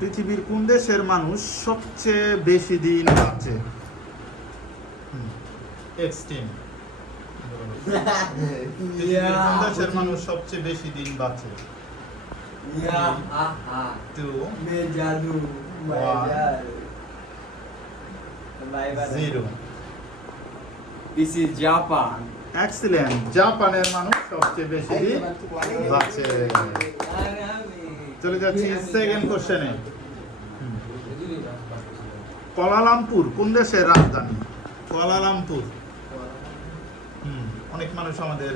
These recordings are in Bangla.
পৃথিবীর কোন দেশের মানুষ সবচেয়ে বেশি দিন বাঁচে? এক্সট্রিম। পৃথিবীর কোন দেশের মানুষ সবচেয়ে বেশি দিন বাঁচে? 2 0। This is Japan. এক্সিলেন্ট। জাপানের মানুষ সবচেয়ে বেশি দিন বাঁচে। চলে যাচ্ছি সেকেন্ড কোশ্চেনে। কুয়ালালামপুর কোন দেশের রাজধানী? কুয়ালালামপুর। অনেক মানুষ আমাদের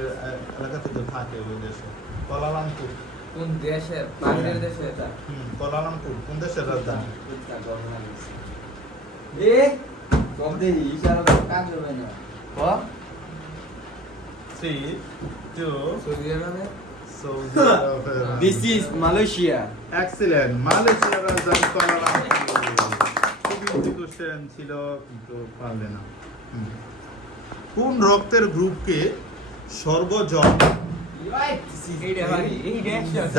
এলাকা থেকে থাকে ওই দেশে। কুয়ালালামপুর কোন দেশের? বাংলাদেশের এটা। কুয়ালালামপুর কোন দেশের রাজধানী? কম দেই ইশারা তো কাজ হবে না। 3 2 সৌদি আরবে। সৌদি আরবের। This is Malaysia. এক্সিলেন্ট। মালয়েশিয়ার রাজধানী কুয়ালালামপুর। খুবই ইজি কোশ্চেন ছিল কিন্তু পারলে না। কোন রক্তের গ্রুপকে সর্বজন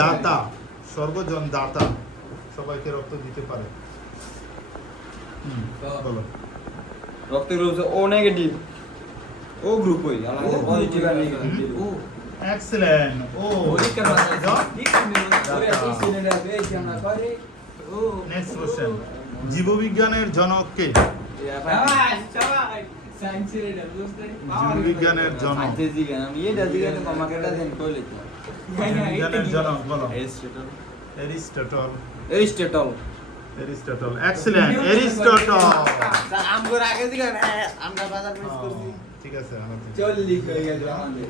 দাতা সর্বজন দাতা সবাইকে রক্ত দিতে পারে? বলো। রক্তের group O negative. O group হই আমাদের পজিটিভ আর নেগেটিভ। ও এক্সিলেন্ট। ও নেক্সট কোশ্চেন। জীববিজ্ঞানের জনক কে? জীববিজ্ঞানের জনক। জীববিজ্ঞানের জনক বলো। Aristotle. Aristotle. Aristotle. Excellent. Aristotle. আমগোর আগে দিকে আমরা বাজার মিস করছি। ঠিক আছে। 40 হয়ে গেল আমাদের।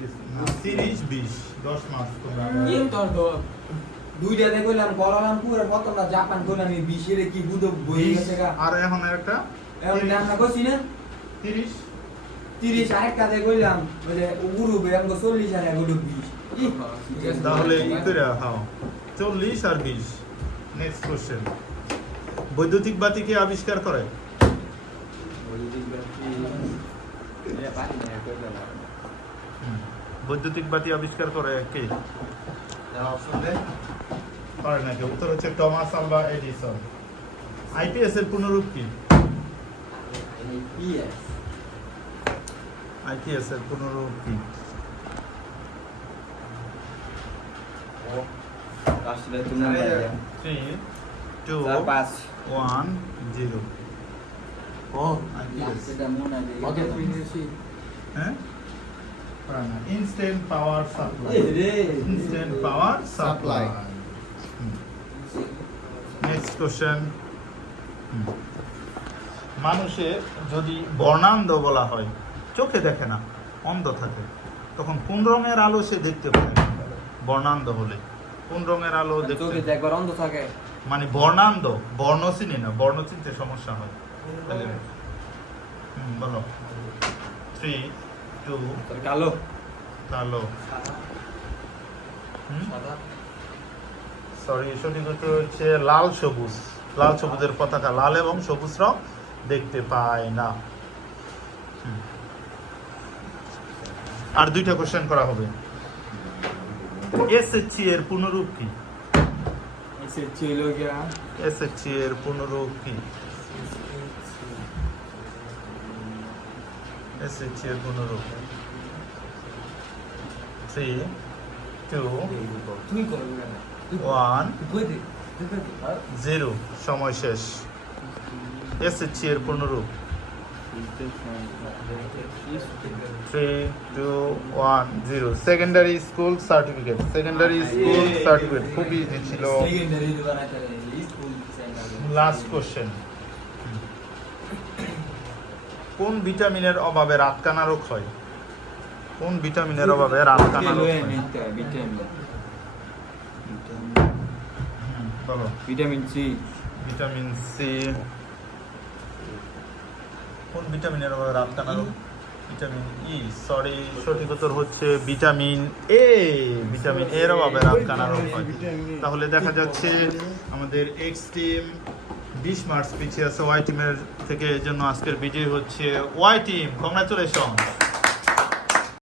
30 20 10 মাস তোমরা। ইন তো দুইটা দেখলাম কুয়ালালামপুর আর প্রথমটা জাপান কইলাম এই 20 এর কি বুদ বই গেছে গা। আর এখন একটা এখন আমরা কইছি না 30 আরেকটা দেখলাম বলে গুরু বেঙ্গ 40 আর এগুলো 20 তাহলে ই করে হাও 40 আর 20। Next question. বৈদ্যুতিক বাতি কে আবিষ্কার করে? বৈদ্যুতিক বাতি আবিষ্কার করে কে? অপশন দেন। পারে না কেউ। উত্তর হচ্ছে টমাস আলভা এডিসন। আইপিএস এর পুনরূপ কি? আইপিএস এর পুনরূপ কি? আসলে তুমি 3 2 পাস 1 0। ও আইপিএস। সেটা মনে আছে কত ফিনিশি হ্যাঁ instant power supply. Instant power supply. Next question. মানুষের যদি বর্ণান্ধ বলা হয়, চোখে দেখে না, অন্ধ থাকে, তখন কোন রঙের আলো সে দেখতে পায়? বর্ণান্ধ হলে কোন রঙের আলো দেখতে? চোখে একবার অন্ধ থাকে মানে বর্ণান্ধ, বর্ণ চিনি না, বর্ণ চিনতে সমস্যা হয়। তাহলে বলো। 3 2 কালো কালো। সরি, সঠিক উত্তর হচ্ছে লাল সবুজ। লাল সবুজের পতাকা লাল এবং সবুজ রং দেখতে পায় না। আর দুইটা কোশ্চেন করা হবে। এসএসসি এর পুনরূপ কি? এসএসসি হলো গিয়া এসএসসি এর পুনরূপ কি? এসএসসি এর পুনরূপ 3 2 1 0। সময় শেষ। এসএসসি এর পুনরূপ 3 2 1 0। Secondary school certificate. Secondary school certificate খুব ইজি ছিল। Last question. কোন ভিটামিনের অভাবে রাতকানা রোগ হয়? কোন ভিটামিনের অভাবে রাতকানা রোগ হয়? বলো। Vitamin C. Vitamin C. কোন ভিটামিনের অভাবে রাতকানা রোগ? Vitamin E. সরি, সঠিক উত্তর হচ্ছে ভিটামিন এ। ভিটামিন এর অভাবে রাতকানা রোগ হয়। তাহলে দেখা যাচ্ছে আমাদের এক্স টিম 20 মার্কস পিছিয়ে আছে ওয়াই টিমের থেকে। এর জন্য আজকের বিজয়ী হচ্ছে ওয়াই টিম। কংগ্রাচুলেশন।